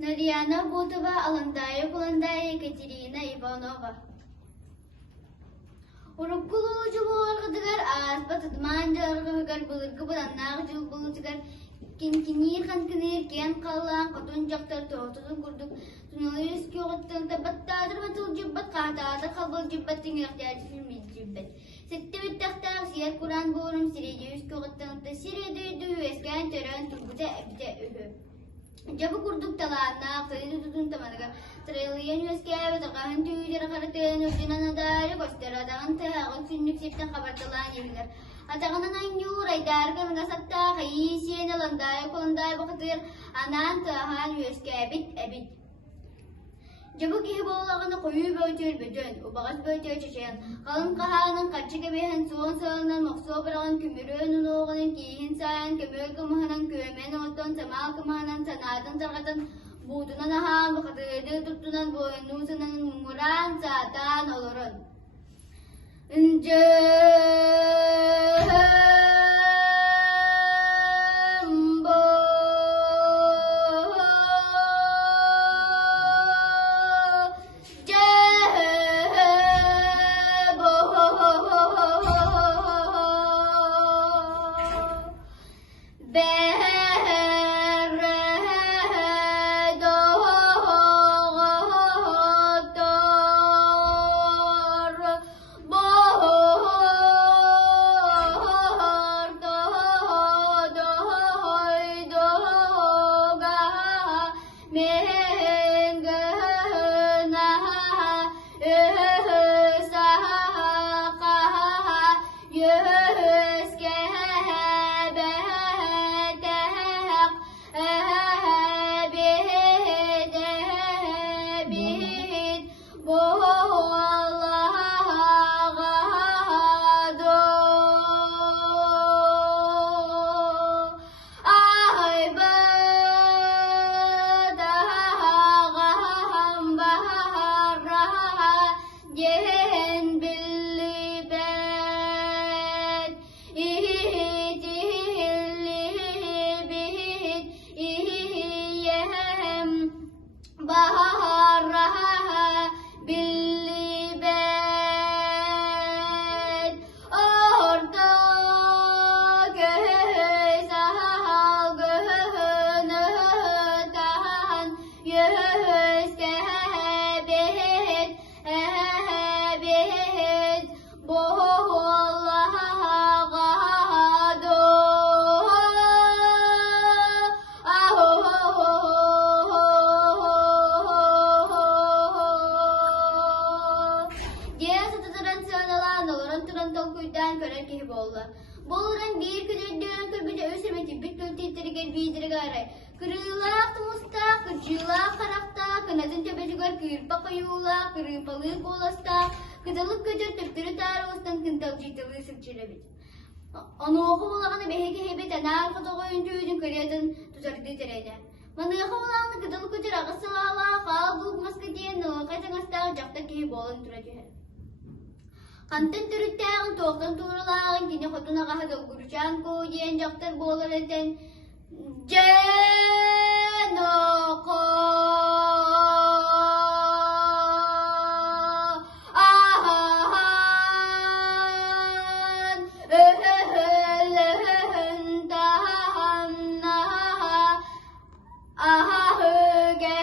Нарьяна Бутова, Аландая Куландая, Екатерина Иванова. Уруккулу жулуаргыдыгар аспа тытман жаргыгар былыргы бұданнағы жыл бұлытыгар кенкенир ханкенир кен қалан қатун жақтар тоғытыдың күрдік тұнылы еске оғыттың табаттадыр батыл жіббат қатадыр қалбыл жіббат теңірақтарды фильмет жіббат. Сетті біттақтағы сиер құран болырым сиреде еске оғыттыңды сиреде үйді өскән төрін тұрбыта әбіте үхі. Жабы күрдік таланна қылды тұтын тамадыға сырайлыен өске әбіті қағын түйдері қарытын өзден адары көстер адағын тағын сүннік септен қабартылан емілер. Атағынан айнюр айдарғын ғасатта қайы сен аландай қолындай бұқытыр анан тағын өске әбіт. Жабы кеге болағыны қойы бөйтер бөтін, ұбағыз бөйтер чешен. Қалын қағанын қатшы кебейін соғын сағынан мақсо бірағын көмірін оғының кейін сайын көмір кымығынан көмен оттын самал кымығынан санадын сарғатын бұдынан ахан бұқытырды тұттынан бойын ұсынан мұңыран сатан олырын. Bolurun bir küdürden körbüce ösemeti bütün titriger bidirgaray. Kırılak tumusta, kırcılak karakta, kınazın tepecigar kırpa kayula, kırpalı kolasta, kızalık göcür tüptürü tarostan kıntal citalı sıkçırabit. Onu oku bulağını beheke hebet anar kıza koyuncu yüzün kırıyadın tuzarıdı tereyden. Manıya bulağını kızalık göcür ağısılala, kalbuk maskadiyen, kaysan hasta, jakta kehe bolun turacıher. Kanten türüttəğin toğdan tuğrulağın kini xotuna qahaga gurcan koyien jaktar bolar eten Janoko ahan öhölön tahanna ahahöge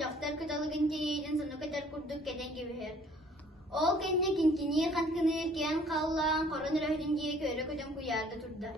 жақтар кыталыгын тейден сону кытар курдук кеден кибихер. Ол кенне кинкинир канкыныр кен қаллан, корон өрөһүдүн дие көрө көтөн куярда турда.